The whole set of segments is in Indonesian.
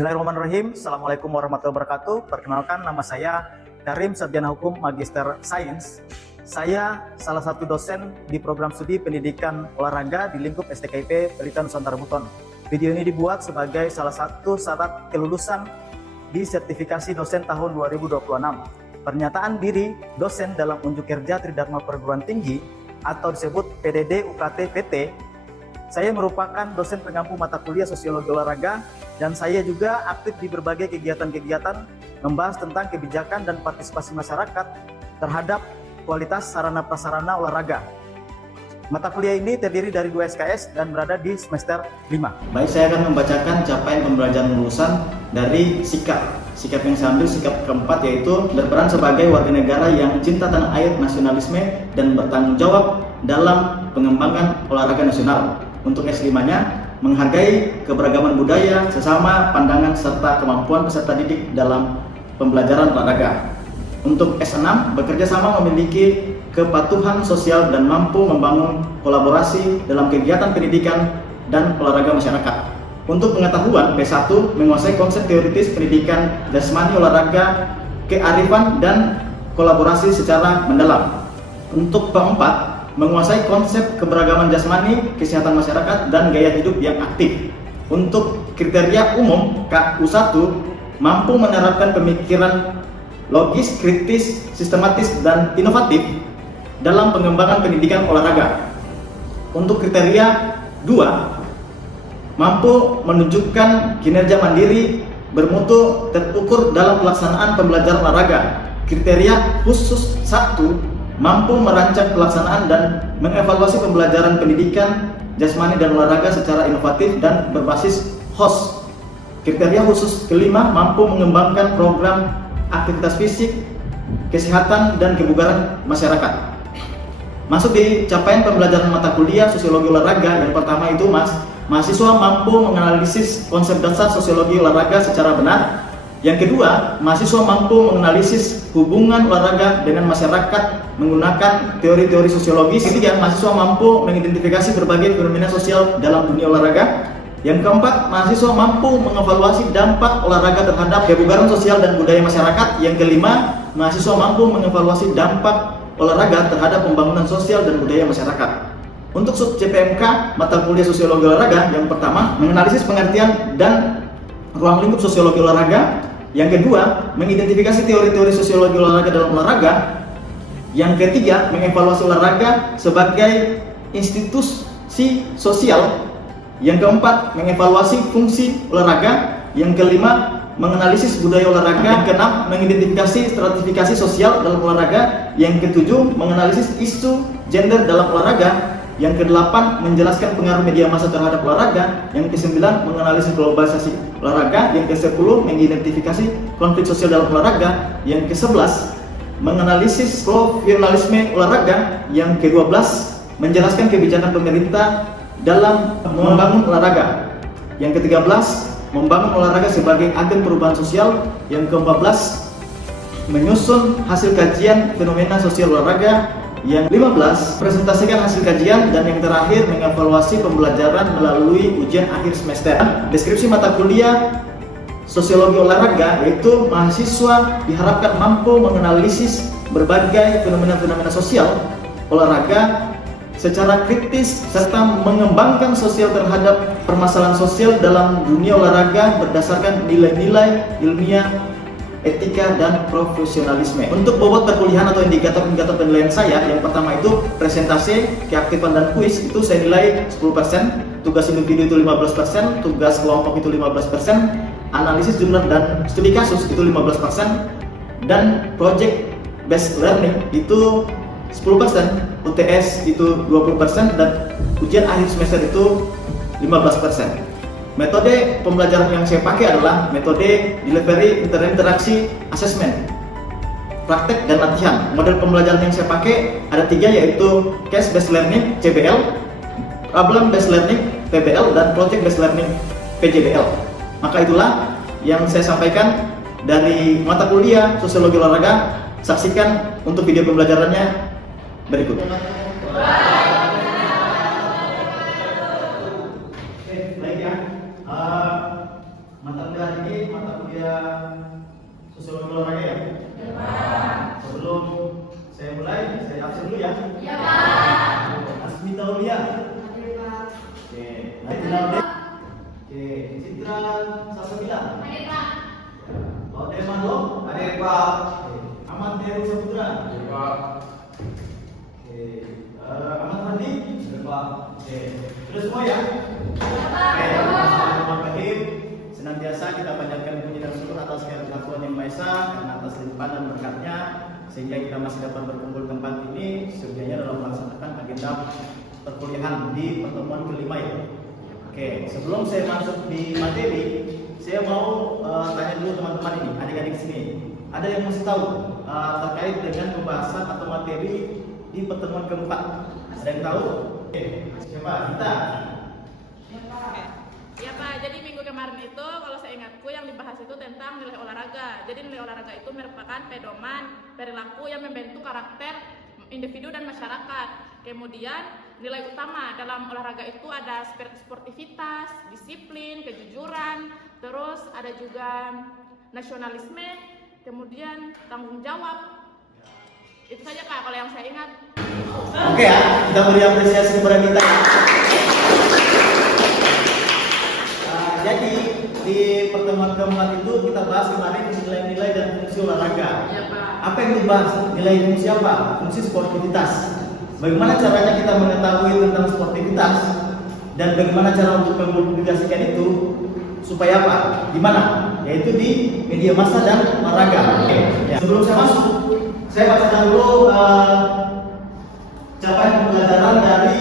Bismillahirrahmanirrahim. Assalamualaikum warahmatullahi wabarakatuh. Perkenalkan, nama saya Karim, Sarjana Hukum Magister Sains. Saya salah satu dosen di program studi pendidikan olahraga di lingkup STKIP Pelita Nusantara Buton. Video ini dibuat sebagai salah satu syarat kelulusan di sertifikasi dosen tahun 2026. Pernyataan diri dosen dalam unjuk kerja Tridharma Perguruan Tinggi atau disebut PDD UKT PT. Saya merupakan dosen pengampu mata kuliah Sosiologi Olahraga dan saya juga aktif di berbagai kegiatan-kegiatan membahas tentang kebijakan dan partisipasi masyarakat terhadap kualitas sarana prasarana olahraga. Mata kuliah ini terdiri dari 2 SKS dan berada di semester 5. Baik, saya akan membacakan capaian pembelajaran lulusan dari sikap. Sikap yang saya ambil, sikap keempat, yaitu berperan sebagai warga negara yang cinta tanah air, nasionalisme, dan bertanggung jawab dalam pengembangan olahraga nasional. Untuk S5-nya, menghargai keberagaman budaya, sesama pandangan, serta kemampuan peserta didik dalam pembelajaran olahraga. Untuk S6, bekerja sama, memiliki kepatuhan sosial dan mampu membangun kolaborasi dalam kegiatan pendidikan dan olahraga masyarakat. Untuk pengetahuan, B1, menguasai konsep teoritis pendidikan jasmani, olahraga, kearifan, dan kolaborasi secara mendalam. Untuk P4, menguasai konsep keberagaman jasmani, kesehatan masyarakat, dan gaya hidup yang aktif. Untuk kriteria umum, KU1, mampu menerapkan pemikiran logis, kritis, sistematis, dan inovatif dalam pengembangan pendidikan olahraga. Untuk kriteria 2, mampu menunjukkan kinerja mandiri, bermutu, terukur dalam pelaksanaan pembelajaran olahraga. Kriteria khusus 1, mampu merancang pelaksanaan dan mengevaluasi pembelajaran pendidikan jasmani dan olahraga secara inovatif dan berbasis HOS. Kriteria khusus kelima, mampu mengembangkan program aktivitas fisik, kesehatan, dan kebugaran masyarakat. Masuk di capaian pembelajaran mata kuliah Sosiologi Olahraga. Yang pertama itu, mahasiswa mampu menganalisis konsep dasar sosiologi olahraga secara benar. Yang kedua, mahasiswa mampu menganalisis hubungan olahraga dengan masyarakat menggunakan teori-teori sosiologis. Ketiga, mahasiswa mampu mengidentifikasi berbagai fenomena sosial dalam dunia olahraga. Yang keempat, mahasiswa mampu mengevaluasi dampak olahraga terhadap kebugaran sosial dan budaya masyarakat. Yang kelima, mahasiswa mampu mengevaluasi dampak olahraga terhadap pembangunan sosial dan budaya masyarakat. Untuk sub CPMK mata kuliah Sosiologi Olahraga, yang pertama, menganalisis pengertian dan ruang lingkup sosiologi olahraga. Yang kedua, mengidentifikasi teori-teori sosiologi olahraga dalam olahraga. Yang ketiga, mengevaluasi olahraga sebagai institusi sosial. Yang keempat, mengevaluasi fungsi olahraga. Yang kelima, menganalisis budaya olahraga. Yang keenam, mengidentifikasi stratifikasi sosial dalam olahraga. Yang ketujuh, menganalisis isu gender dalam olahraga. Yang kedelapan, menjelaskan pengaruh media massa terhadap olahraga. Yang kesembilan, menganalisis globalisasi olahraga. Yang kesepuluh, mengidentifikasi konflik sosial dalam olahraga. Yang kesebelas, menganalisis profesionalisme olahraga. Yang kedua belas, menjelaskan kebijakan pemerintah dalam membangun olahraga. Yang ke-13, membangun olahraga sebagai agen perubahan sosial. Yang ke-14, menyusun hasil kajian fenomena sosial olahraga. Yang 15, presentasikan hasil kajian. Dan yang terakhir, mengevaluasi pembelajaran melalui ujian akhir semester. Deskripsi mata kuliah Sosiologi Olahraga, yaitu mahasiswa diharapkan mampu menganalisis berbagai fenomena-fenomena sosial olahraga secara kritis serta mengembangkan sosial terhadap permasalahan sosial dalam dunia olahraga berdasarkan nilai-nilai ilmiah, etika, dan profesionalisme. Untuk bobot perkuliahan atau indikator-indikator penilaian saya, yang pertama itu presentasi, keaktifan, dan kuis, itu saya nilai 10%, tugas individu itu 15%, tugas kelompok itu 15%, analisis jumlah dan studi kasus itu 15%, dan project based learning itu 10%, UTS itu 20%, dan ujian akhir semester itu 15%. Metode pembelajaran yang saya pakai adalah metode delivery, interaksi, assessment, praktek, dan latihan. Model pembelajaran yang saya pakai ada 3, yaitu case based learning (CBL), problem based learning (PBL), dan project based learning (PJBL). Maka itulah yang saya sampaikan dari mata kuliah Sosiologi Olahraga. Saksikan untuk video pembelajarannya berikut. Baik ya, mata kuliah ini Saya absen dulu ya. Ya, Pak. Asmita Aulia. Hadir, Pak. Oke. Nadia. Oke. Citra Salsabila. Hadir, Pak. Laude Mando. Hadir Pak. Oke. Ahmad Deru Saputra. Hadir Pak. Oke. Ahmad Fandi. Hadir Pak. Oke. Sudah semua ya? Ya, Pak. Oke. Ya, Pak. Bismillahirrahmanirrahim. Senantiasa kita panjatkan puji dan syukur atas kehadirat Tuhan Yang Maha Esa karena atas limpahan dan berkatnya sehingga kita masih dapat berkumpul di tempat ini sebenarnya dalam melaksanakan agenda perkuliahan di pertemuan kelima ya. Oke, sebelum saya masuk di materi, saya mau tanya dulu teman-teman ini, adik-adik sini. Ada yang mesti tahu terkait dengan pembahasan atau materi di pertemuan keempat? Ada yang tahu? Oke, siapa? Kita. Ya Pak, jadi minggu kemarin itu kalau saya ingatku yang dibahas itu tentang nilai olahraga. Jadi nilai olahraga itu merupakan pedoman perilaku yang membentuk karakter individu dan masyarakat. Kemudian nilai utama dalam olahraga itu ada sportivitas, disiplin, kejujuran, terus ada juga nasionalisme, kemudian tanggung jawab. Itu saja Pak kalau yang saya ingat. Oke ya, kita beri apresiasi kepada kita. Jadi di pertemuan keempat itu kita bahas kemarin nilai-nilai dan fungsi olahraga. Ya Pak. Apa yang dibahas? Nilai fungsi apa? Fungsi sportivitas. Bagaimana caranya kita mengetahui tentang sportivitas dan bagaimana cara untuk mempublikasikan itu supaya apa? Di mana? Yaitu di media massa dan olahraga. Oke. Ya. Sebelum saya masuk, saya bacakan dulu capaian pembelajaran dari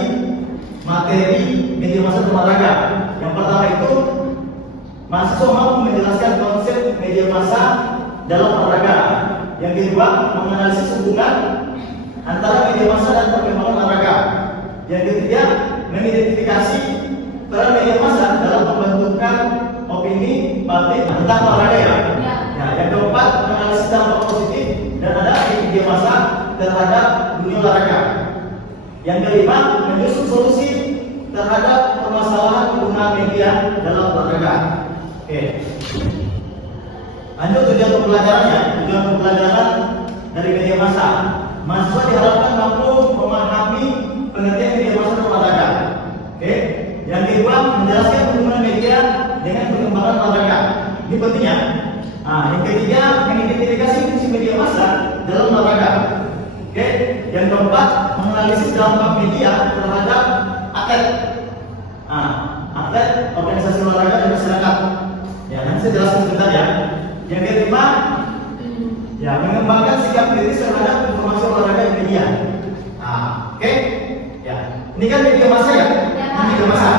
materi media massa dan olahraga. Yang pertama itu mahasiswa mampu menjelaskan konsep media massa dalam olahraga. Yang kedua, menganalisis hubungan antara media massa dan perkembangan olahraga. Yang ketiga, mengidentifikasi peran media massa dalam pembentukan opini publik tentang olahraga ya. Ya, yang keempat, menganalisis dampak positif dan adaptasi media massa terhadap dunia olahraga. Yang kelima, menyusun solusi terhadap permasalahan penggunaan media dalam olahraga. Oke. Lanjut tujuan pembelajarannya. Tujuan pembelajaran dari media massa. Mahasiswa diharapkan mampu memahami pengertian media massa dalam olahraga. Oke. Yang kedua, menjelaskan hubungan media dengan perkembangan olahraga. Ini pentingnya. Yang ketiga, mengidentifikasi fungsi media massa dalam olahraga. Oke. Yang keempat, menganalisis dampak media terhadap atlet. Atlet, organisasi olahraga dan masyarakat. Ya, nanti saya jelaskan sebentar ya. Yang kelima, ya mengembangkan sikap kritis terhadap informasi olahraga di media. Oke. Ya, ini kan media massa ya. Ini media massa.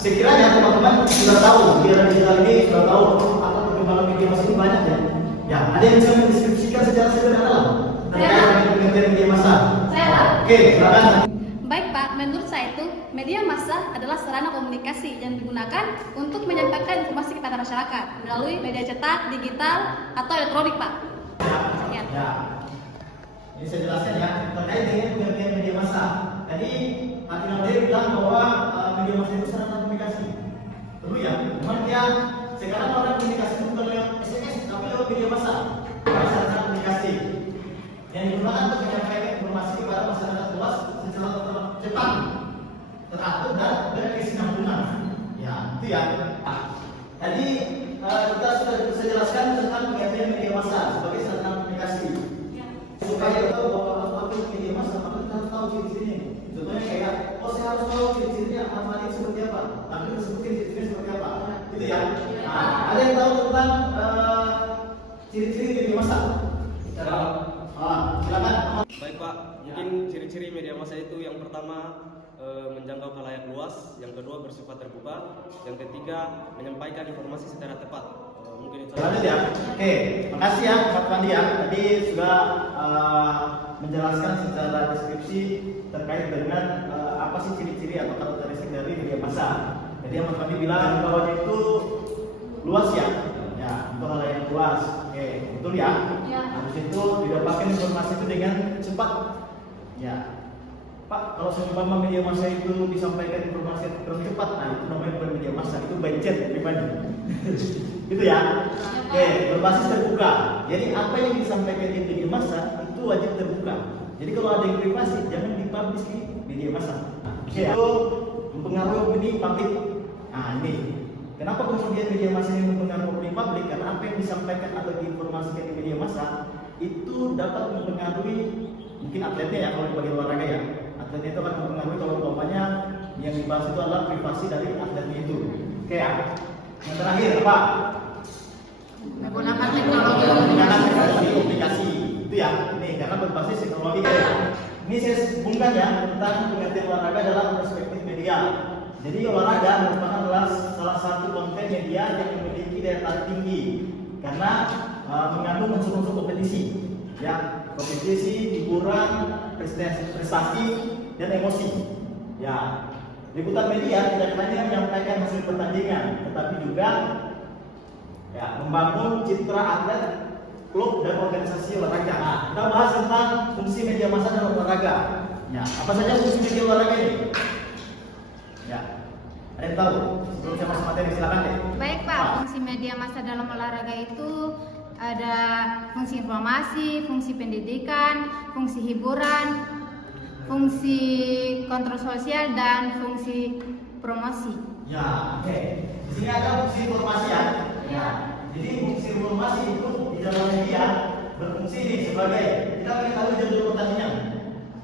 Sekiranya teman-teman sudah tahu, di era digital ini sudah tahu apa perkembangan media massa ini banyak ya. Ya, ada yang bisa mendeskripsikan secara sederhana terkait dengan pengertian media massa. Saya, Pak. Oke, silakan. Baik Pak, menurut saya itu media massa adalah sarana komunikasi yang digunakan untuk menyampaikan informasi kepada masyarakat melalui media cetak, digital, atau elektronik Pak. Sekian. Ya. Ini saya jelaskan ya terkait dengan pengertian media massa. Tadi Pak Nadir bilang bahwa media massa itu sarana komunikasi. Perlu ya, memang dia sekarang orang komunikasi itu bukan lewat SMS tapi lewat media massa. Sarana komunikasi yang digunakan untuk menyampaikan informasi kepada masyarakat luas secara cepat, teratur dan berkesinambungan. Ya, itu ya. Tadi kita sudah bisa jelaskan tentang pengertian media massa sebagai sarana komunikasi. Supaya kita tahu bahwa apa itu media massa, maka kita harus tahu ciri-cirinya. Contohnya kayak, saya harus tahu ciri-cirinya apa seperti apa. Tapi kita sebutkan ciri-cirinya seperti apa. Gitu ya. Ada yang tahu tentang ciri-ciri media massa? Silakan. Baik Pak, mungkin ciri-ciri media massa itu yang pertama menjangkau khalayak luas, yang kedua bersifat terbuka, yang ketiga menyampaikan informasi secara tepat. Mungkin itu. Lanjut ya. Oke, makasih ya Pak Pandi ya. Tadi sudah menjelaskan secara deskripsi terkait dengan apa sih ciri-ciri atau karakteristik dari media massa. Jadi yang Mas Pandi bilang bahwa itu luas ya. Ya, itu hal yang luas. Oke, betul ya. Habis itu didapatkan informasi itu dengan cepat. Ya. Pak, kalau seumpama media massa itu disampaikan informasi dengan cepat, nah itu namanya bukan media massa, itu by chat pribadi. Gitu ya. Oke, berbasis terbuka. Jadi apa yang disampaikan di media massa itu wajib terbuka. Jadi kalau ada yang privasi jangan dipublish di media massa. Itu mempengaruhi opini publik. Nah ini, kenapa kemudian media massa ini mempengaruhi opini publik? Karena apa yang disampaikan atau diinformasikan di media massa itu dapat mempengaruhi mungkin atletnya ya, kalau di bagian olahraga ya. Atletnya itu akan mempengaruhi kalau umpamanya yang dibahas itu adalah privasi dari atletnya itu. Oke ya. Yang terakhir apa? Menggunakan teknologi. Menggunakan teknologi komunikasi itu ya. Ini karena berbasis teknologi. Ini saya hubungkan ya tentang pengertian olahraga dalam perspektif media. Jadi olahraga merupakan salah satu konten media yang memiliki daya tarik tinggi karena mengandung unsur-unsur kompetisi, ya kompetisi, hiburan, prestasi, dan emosi. Ya, liputan media tidak hanya menyampaikan hasil pertandingan, tetapi juga ya membangun citra atlet, klub dan organisasi olahraga. Nah, kita bahas tentang fungsi media massa dalam olahraga. Ya, apa saja fungsi media olahraga ini? Ya, ada yang tahu? Sebelum saya masuk materi silakan deh. Baik Pak, fungsi media massa dalam olahraga itu ada fungsi informasi, fungsi pendidikan, fungsi hiburan, fungsi kontrol sosial, dan fungsi promosi. Ya, oke. Di sini ada fungsi informasi ya. Ya. Jadi fungsi informasi itu di dalam media berfungsi ini sebagai kita mengetahui jadwal pertandingan.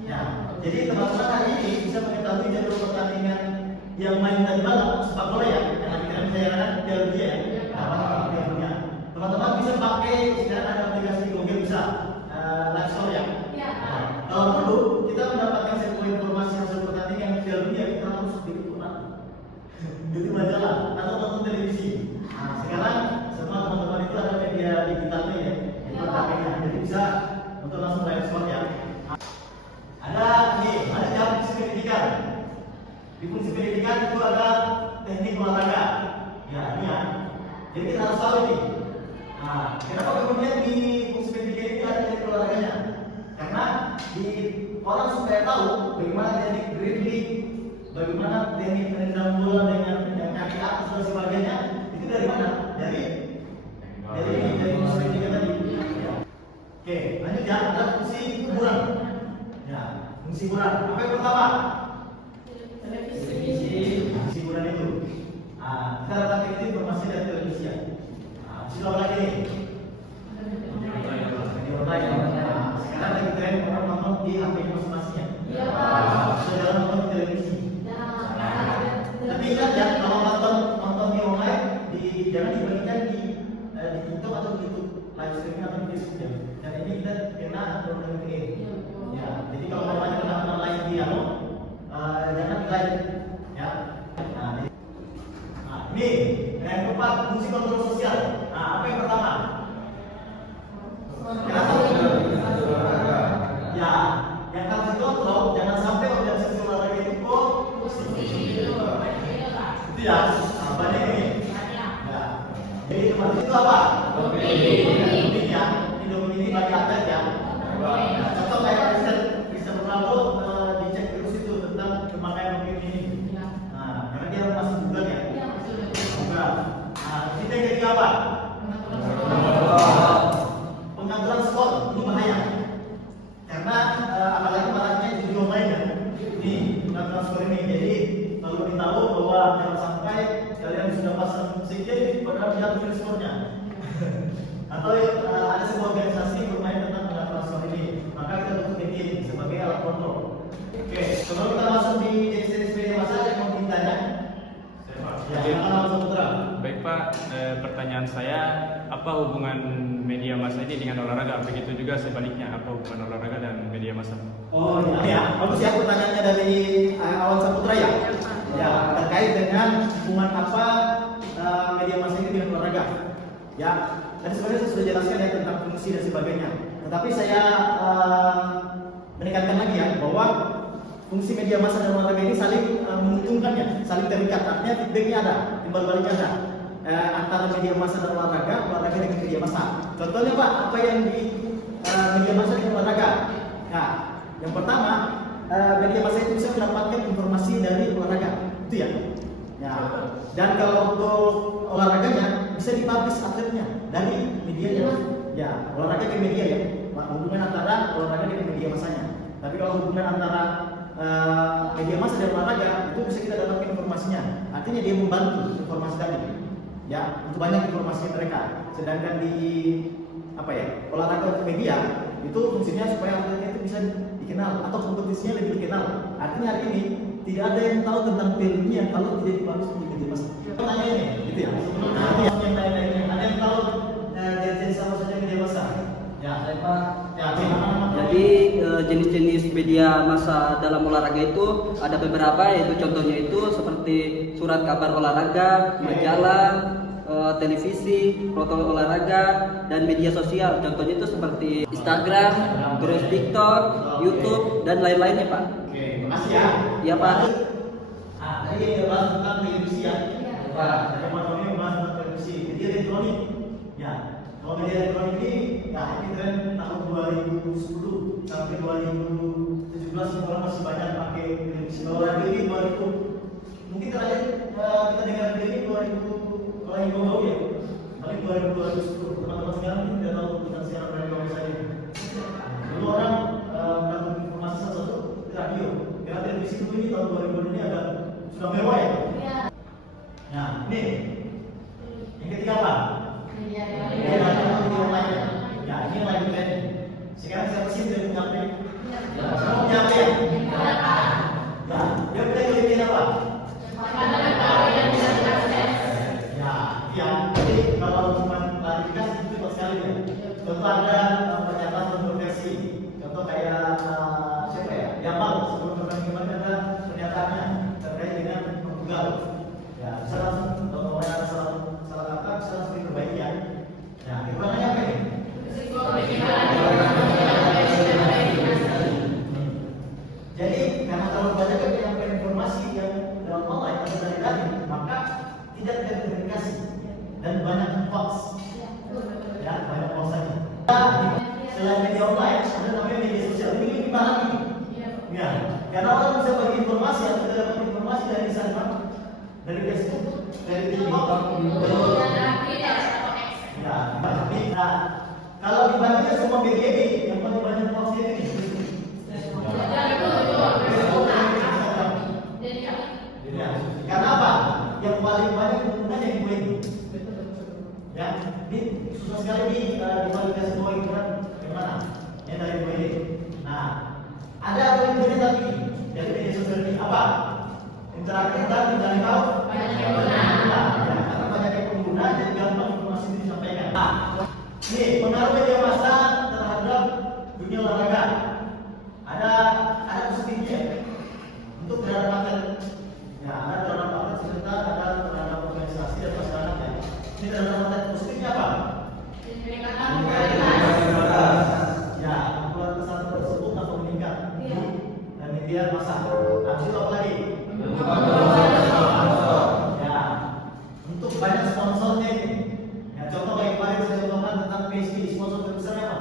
Ya. Jadi teman-teman hari ini bisa mengetahui jadwal pertandingan yang main tadi malam sepak bola ya. Karena kita menyayangi teologi ya. Nah, teman-teman bisa pakai sekarang ada aplikasi di Google bisa live score ya. Nah, kalau perlu kita mendapatkan sebuah informasi hasil pertandingan Piala Dunia kita harus beli majalah atau nonton televisi. Nah, sekarang semua teman-teman itu ada media digitalnya ya, itu pakainya, jadi bisa untuk langsung live score ya. Ada fungsi pendidikan. Di fungsi pendidikan itu ada teknik olahraga. Ya, ini ya. Jadi kita harus tahu ini. Nah, kenapa kemudian di fungsi pendidikan itu ada teknik olahraganya? Karena di orang supaya tahu bagaimana teknik dribbling, bagaimana teknik menendang bola dengan kaki atas dan sebagainya, itu dari mana? Dari fungsi pendidikan tadi. Ya. Oke, lanjut ya. Ada fungsi hiburan. Ya, fungsi hiburan. Apa yang pertama? Televisi. Fungsi hiburan itu. Kita datang ke informasi dari televisi ya. Sudah lagi nih. Sekarang lagi tren orang nonton di HP masing-masing ya. Sudah nonton di televisi. Tapi ingat ya, kalau nonton di online, jangan dibandingkan di TikTok atau di YouTube live streaming atau di Facebook ya. Dan ini kita kena aturan ini. Ya, jadi kalau mau kena lain di jangan di live ya. Nah, ini yang keempat fungsi kontrol sosial. Nah, apa yang pertama? Ya, yang harus dikontrol jangan sampai organisasi olahraga itu korupsi. Itu ya, banyak ini. Ya. Jadi teman itu apa? Doping ya. Ini bagi atlet ya. Contoh kayak Cristiano Ronaldo dicek terus itu tentang pemakaian doping ini. Nah, karena dia masih bukan ya. Bukan. Nah, kita yang ketiga apa? Pengaturan skor ini bahaya. Karena apalagi maraknya judi online ya. Ini pengaturan skor ini. Jadi kalau ditahu bahwa jangan sampai kalian sudah pasang sekian padahal dia tulis skornya. Atau ada sebuah organisasi bermain tentang pengaturan skor ini, maka kita butuh ini sebagai alat kontrol. Oke, sebelum kita masuk di jenis media massa yang mau ditanya. Baik Pak, pertanyaan saya, apa hubungan media massa ini dengan olahraga? Begitu juga sebaliknya, apa hubungan olahraga dan media massa? Oh ya, bagus ya pertanyaannya dari Awan Saputra ya. Ya, terkait dengan hubungan apa media massa ini dengan olahraga. Ya, tadi sebenarnya saya sudah jelaskan ya tentang fungsi dan sebagainya. Tetapi saya menekankan lagi ya bahwa fungsi media massa dan olahraga ini saling menguntungkan ya, saling terikat. Artinya feedbacknya ada, timbal baliknya ada antara media massa dan olahraga dengan media massa. Contohnya Pak, apa yang di media massa dengan olahraga? Nah, yang pertama media massa itu bisa mendapatkan informasi dari olahraga, itu ya. Ya. Dan kalau untuk olahraganya bisa dipublish atletnya dari media ya. Ya, olahraga ke media ya. Hubungan antara olahraga dengan media massanya. Tapi kalau hubungan antara media massa dan olahraga itu bisa kita dapatkan informasinya. Artinya dia membantu informasi tadi, ya, untuk banyak informasi mereka. Sedangkan di olahraga media itu fungsinya supaya atletnya itu bisa dikenal atau kompetisinya lebih dikenal. Artinya hari ini tidak ada yang tahu tentang filmnya kalau tidak dipublish di media massa. Pertanyaannya, gitu ya. Ada yang tahu jenis apa saja media massa? Ya, saya Pak. Ya, jadi jenis-jenis media massa dalam olahraga itu ada beberapa, yaitu contohnya itu seperti surat kabar olahraga, majalah, televisi, protokol olahraga, dan media sosial. Contohnya itu seperti Instagram, terus TikTok, YouTube, dan lain-lainnya, Pak. Oke, makasih ya. Ya, Pak. Tadi bahas tentang televisi ya. Pak, teman-teman ini bahas tentang televisi. Media elektronik. Ya, kalau media elektronik ini, ya ini tren tahun 2010 sampai 2017 semua orang masih banyak pakai televisi. Kalau radio ini 2000, mungkin terakhir kita dengar radio ini 2000. Kalau yang mau ya, paling 2010. Teman-teman sekarang ini tidak tahu tentang siaran radio misalnya. Dulu orang dapat informasi sesuatu di radio. Karena televisi dulu ini tahun 2000 ini agak sudah mewah ya. Nah, ini yang ketiga apa? Ya, ini yang lagi tren. Sekarang siapa sih yang punya HP? Semua punya HP ya? Ya, dia punya kelebihan apa? Ya, jadi kalau cuma klarifikasi itu cepat sekali ya. Contoh ada pernyataan kontroversi. Contoh kayak siapa ya? Yamal sebelum pertandingan ada pernyataannya terkait dengan Portugal. Ya, bisa langsung kalau ada salah kata bisa langsung diperbaiki ya. Ya, kekurangannya apa ini? Jadi karena terlalu banyak penyampaian informasi yang dalam online atau dari tadi, maka tidak terverifikasi dan banyak hoax. Ya, banyak hoax saja. Selain media online, ada namanya media sosial. Ini gimana nih? Ya, karena orang bisa bagi informasi atau tidak dapat informasi dari Instagram, dari Facebook, dari TikTok, ya, nah, kalau dibandingkan semua media ini, yang paling banyak hoaxnya ini. Ya, karena apa? Yang paling banyak penggunanya yang gue ini. Ya, ini susah sekali divalidasi bahwa itu kan gimana? Ya dari gue ini. Nah, ada poin-poinnya tadi dari media sosial ini apa? Interaktif dan mencari tahu banyak yang pengguna. Karena banyak yang pengguna jadi gampang informasi itu disampaikan. Nah, ini pengaruh media massa terhadap dunia olahraga. Ada positifnya untuk terhadap atlet. Ya, ada terhadap atlet serta ada terhadap organisasi dan masyarakat ya. Ini terhadap atlet positifnya apa? Ya, buat kesalahan tersebut atau meningkat dan media massa. Habis itu apa lagi? Ya, untuk banyak sponsornya ini. Ya, contoh kayak kemarin saya contohkan tentang PSG, sponsor terbesarnya apa?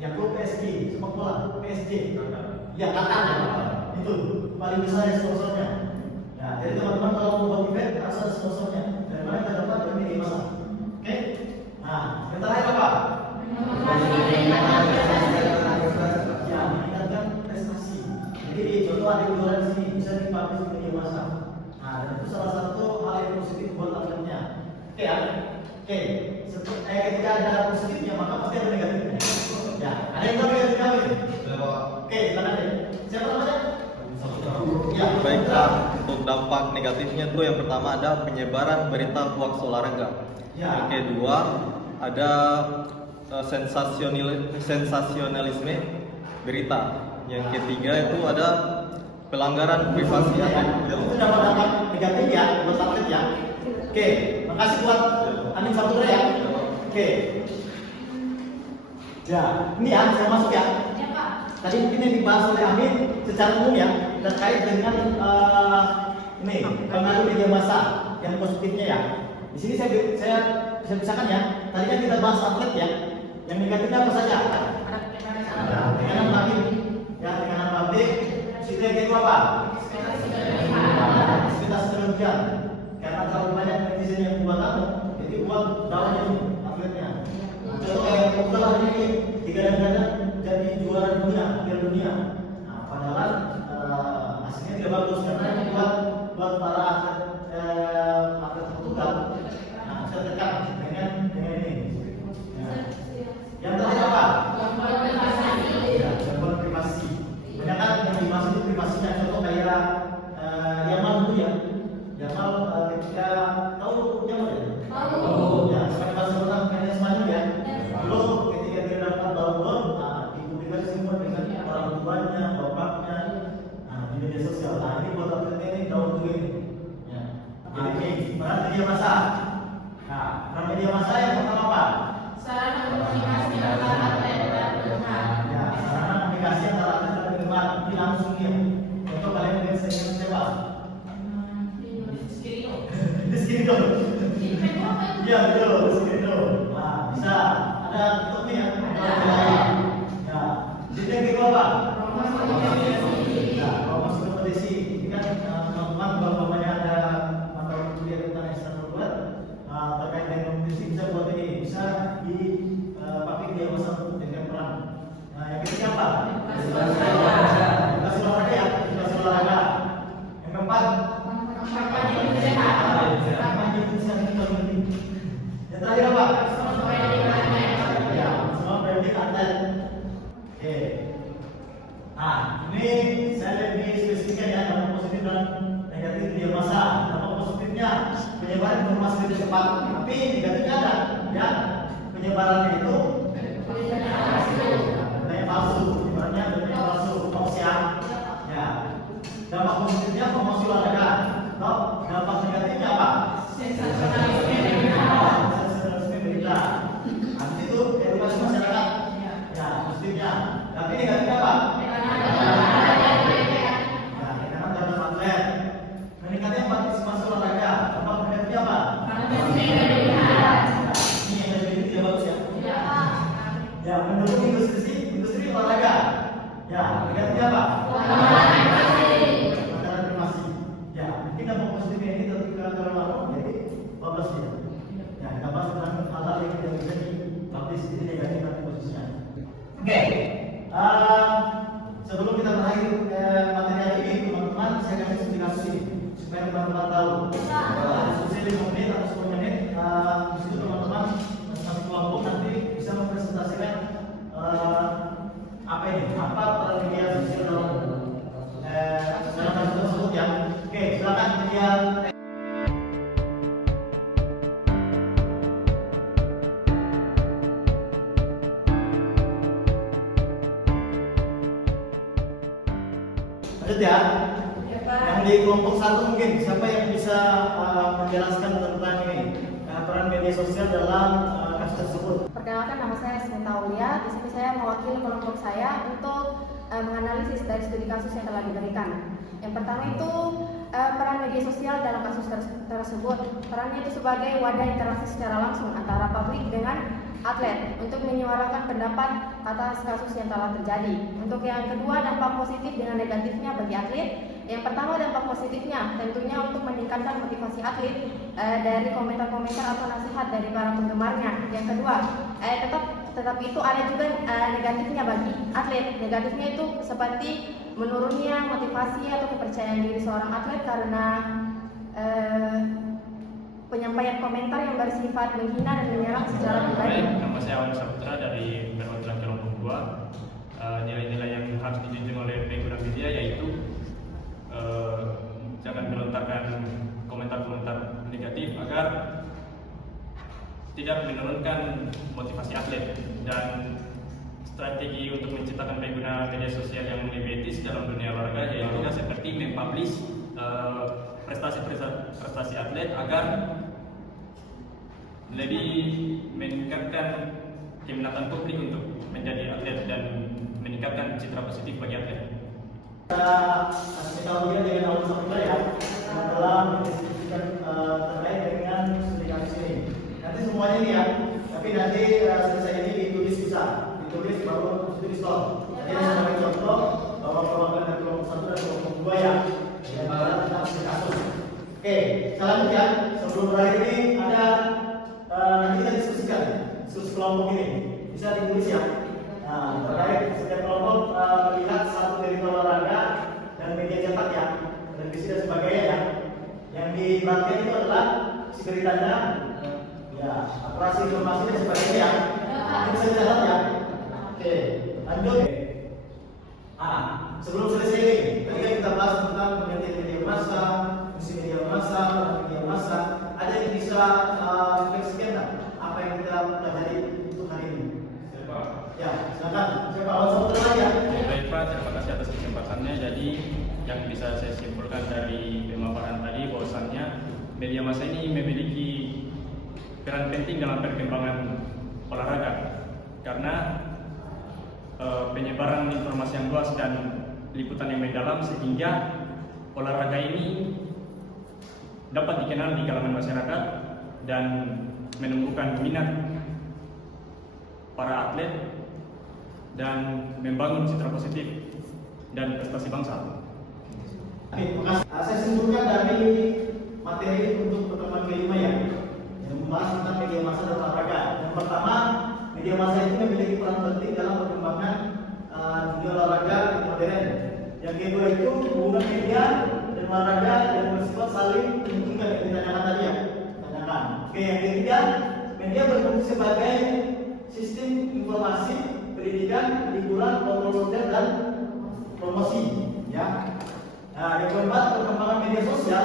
Ya, klub PSG, sepak bola PSG. Ya, Qatar itu paling besar ya sponsornya. Ya, jadi teman-teman kalau mau buat event harus ada sponsornya. Dan mana kita dapat dari media massa. Oke? Nah, yang terakhir apa? Ya, meningkatkan prestasi. Jadi contoh ada kejuaraan sini bisa dipublish di media massa. Nah, dan itu salah satu hal yang positif buat atletnya. Oke ya? Oke. Ketika ada positifnya maka pasti ada negatifnya. Ya, ada yang tahu negatifnya apa itu? Oke, silakan deh. Siapa namanya? Ya, baik. Untuk dampak negatifnya itu yang pertama ada penyebaran berita hoax olahraga. Ya. Yang kedua ada sensasionalisme berita. Yang ketiga itu ada pelanggaran privasi atau itu dampak negatif ya buat atlet ya. Oke, makasih buat Amin Saputra ya. Oke. Ya, ini ya saya masuk ya. Tadi mungkin yang dibahas oleh Amin secara umum ya terkait dengan ini pengaruh media massa yang positifnya ya. Di sini saya pisahkan ya. Tadi kan kita bahas atlet ya. Yang negatifnya apa saja? Tekanan publik. Ya, tekanan publik. Situ yang kedua apa? Aktivitas berlebihan. Karena terlalu banyak netizen yang buat tamu, jadi buat daun atletnya. Contoh kayak Portugal hari ini digadang-gadang jadi juara dunia, Piala Dunia. Nah, padahal hasilnya tidak bagus karena ini buat para atlet Portugal. Nah, saya tekan dengan ini. Yang terakhir apa? Jambal privasi. Banyak kan yang dimaksud itu privasinya. Contoh kayak Yamal dulu ya. Yamal ketika tahu Yamal ya? Tahu. Ya, sampai Barcelona mainnya Spanyol ya. Dulu ketika dia dapat Ballon d'Or, dipublikasi semua dengan orang tuanya, bapaknya, di media sosial. Nah, ini buat atletnya ini daun tuh ini. Ya. Jadi ini peran media massa. Nah, peran media massa yang pertama apa? Sarana komunikasi antara atlet dan penggemar. Ya, sarana komunikasi antara atlet dan penggemar. Ini langsung ya. Contoh kalian melihat saya siapa? Diskino. Iya betul, Diskino. Nah, bisa ada tutupnya ya. Ya, jadi yang kedua apa? Ya, promosi kompetisi. Ini kan teman-teman kalau umpamanya ada mata kuliah tentang ekstrakurikuler terkait dengan kompetisi bisa buat ini, bisa dipakai dia masa untuk menjadikan peran. Nah, yang ketiga apa? Edukasi olahraga ya, edukasi olahraga. Yang keempat, yang terakhir apa? Ya, semua branding atlet. Oke. Nah, ini saya lebih spesifikkan ya dampak positif dan negatif media massa. Dampak positifnya penyebaran informasi lebih cepat, tapi negatifnya ada ya penyebarannya itu banyak palsu, penyebarannya banyak palsu, hoax ya. Ya. Dampak positifnya promosi olahraga. Dampak negatifnya apa? Sensasionalisme berita. Habis itu edukasi masyarakat. Ya, positifnya. Tapi negatifnya apa? Ya, karena dalam atlet. Meningkatnya partisipasi olahraga. Dampak negatifnya apa? Ini yang negatif tidak bagus ya. Ya, mendukung industri olahraga. Ya, negatifnya apa? Ya, ini dampak positifnya ini terkait dengan jadi bagus ya. Ya, kita bahas tentang hal-hal yang tidak bisa dipublish ini negatif nanti posisinya. Oke, sebelum kita berakhir materi hari ini, teman-teman saya kasih studi kasus ini supaya teman-teman tahu. Diskusi 5 menit atau 10 menit, di situ teman-teman satu kelompok nanti bisa mempresentasikan apa ini, apa peran media sosial dalam kasus tersebut ya. Oke, silakan media. Lanjut ya. Yang di kelompok satu mungkin siapa yang bisa menjelaskan tentang ini peran media sosial dalam kasus tersebut? Perkenalkan, nama saya Smita Aulia. Di sini saya mewakili kelompok saya untuk menganalisis dari studi kasus yang telah diberikan. Yang pertama itu peran media sosial dalam kasus tersebut. Perannya itu sebagai wadah interaksi secara langsung antara publik dengan atlet untuk menyuarakan pendapat atas kasus yang telah terjadi. Untuk yang kedua, dampak positif dengan negatifnya bagi atlet. Yang pertama, dampak positifnya tentunya untuk meningkatkan motivasi atlet dari komentar-komentar atau nasihat dari para penggemarnya. Yang kedua, tetapi itu ada juga negatifnya bagi atlet. Negatifnya itu seperti menurunnya motivasi atau kepercayaan diri seorang atlet karena penyampaian komentar yang bersifat menghina dan menyerang secara pribadi. Nama saya Awan Saputra dari perwakilan kelompok 2. Nilai-nilai yang harus dijunjung oleh pengguna media yaitu jangan melontarkan komentar-komentar negatif agar tidak menurunkan motivasi atlet, dan strategi untuk menciptakan pengguna media sosial yang lebih etis dalam dunia olahraga yaitu seperti mempublish prestasi atlet agar lebih meningkatkan keminatan publik untuk menjadi atlet dan meningkatkan citra positif bagi atlet. Kita kasih tahu dia dengan awal sampel ya dalam mendiskusikan terkait dengan studi kasus ini. Nanti semuanya ini ya, tapi nanti selesai ini ditulis bisa, ditulis baru studi store. Jadi sebagai contoh bahwa perwakilan dari kelompok 1 dan kelompok 2 ya, yang mana tentang studi kasus. Oke, selanjutnya sebelum berakhir ini ada nanti kita diskusi kelompok ini bisa ditulis ya. Nah, terkait setiap kelompok melihat satu berita olahraga dan media cetak ya, televisi dan sebagainya ya. Yang diperhatikan itu adalah si beritanya, ya, akurasi informasi dan sebagainya ya. Itu bisa dicatat ya. Oke, lanjut. Sebelum selesai ini, tadi kan kita bahas tentang pengertian media massa, fungsi media massa, media massa. Ada yang bisa refleksikan apa yang kita pelajari untuk hari ini? Ya, silakan. Saya Pak Alonso lagi ya. Baik Pak, terima kasih atas kesempatannya. Jadi yang bisa saya simpulkan dari pemaparan tadi bahwasannya media massa ini memiliki peran penting dalam perkembangan olahraga karena penyebaran informasi yang luas dan liputan yang mendalam sehingga olahraga ini dapat dikenal di kalangan masyarakat dan menumbuhkan minat para atlet dan membangun citra positif dan prestasi bangsa. Terima kasih. Saya simpulkan dari materi untuk pertemuan kelima ya, yang membahas tentang media massa dan olahraga. Yang pertama, media massa itu memiliki peran penting dalam perkembangan dunia olahraga modern. Yang kedua itu hubungan media dan olahraga yang bersifat saling menguntungkan yang ditanyakan tadi ya. Tanyakan. Oke, yang ketiga, media berfungsi sebagai sistem informasi, pendidikan, hiburan, kontrol sosial dan promosi. Ya. Nah, yang keempat, perkembangan media sosial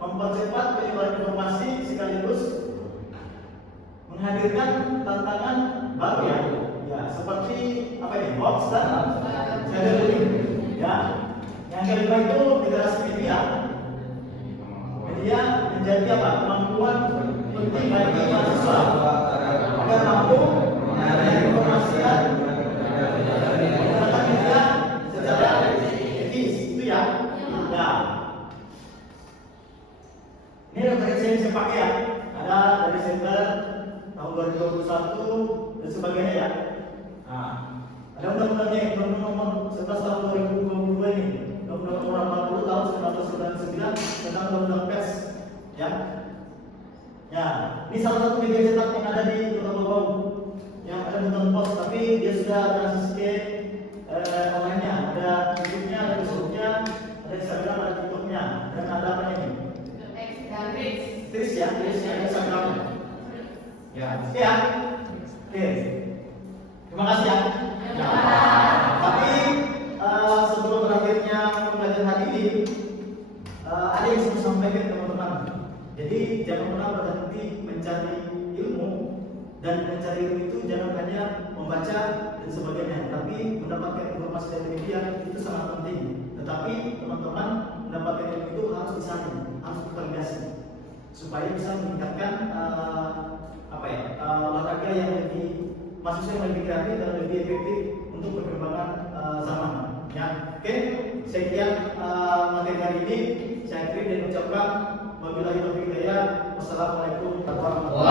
mempercepat penyebaran informasi sekaligus menghadirkan tantangan baru ya. Ya, seperti apa ini? Hoax dan cyberbullying. Ya. Yang kelima itu literasi media. Media menjadi apa? Kemampuan penting bagi mahasiswa agar mampu mengenai informasi dan menggunakan media secara etis. Itu ya. Ya. Ini referensi yang saya pakai ya. Ada dari Desember tahun 2021 dan sebagainya ya. Nah, ada undang-undangnya, undang-undang nomor 11 tahun 2022 ini, undang-undang nomor 40 tahun 1999 tentang undang-undang pers, ya. Ya, ini salah satu media cetak yang ada di Kota Bogor, yang ada Nonton Post, tapi dia sudah transisi ke online-nya, ada YouTube-nya, ada Facebook-nya, ada Instagram, ada TikTok-nya, dan ada apa ini? Tris ya, Instagram. Ya, ya. Oke. Terima kasih ya. Ya. Tapi sebelum berakhirnya pembelajaran hari ini, ada yang saya sampaikan teman-teman. Jadi jangan pernah berhenti mencari ilmu, dan mencari ilmu itu jangan hanya membaca dan sebagainya, tapi mendapatkan informasi dari media itu sangat penting. Tetapi teman-teman mendapatkan ilmu itu harus disaring, harus terbiasa supaya bisa meningkatkan olahraga yang lebih mahasiswa yang lebih kreatif dan lebih efektif untuk perkembangan zaman. Ya, oke. Sekian materi hari ini. Saya akhiri dan ucapkan wabillahi taufiq hidayah. Wassalamualaikum warahmatullahi wabarakatuh.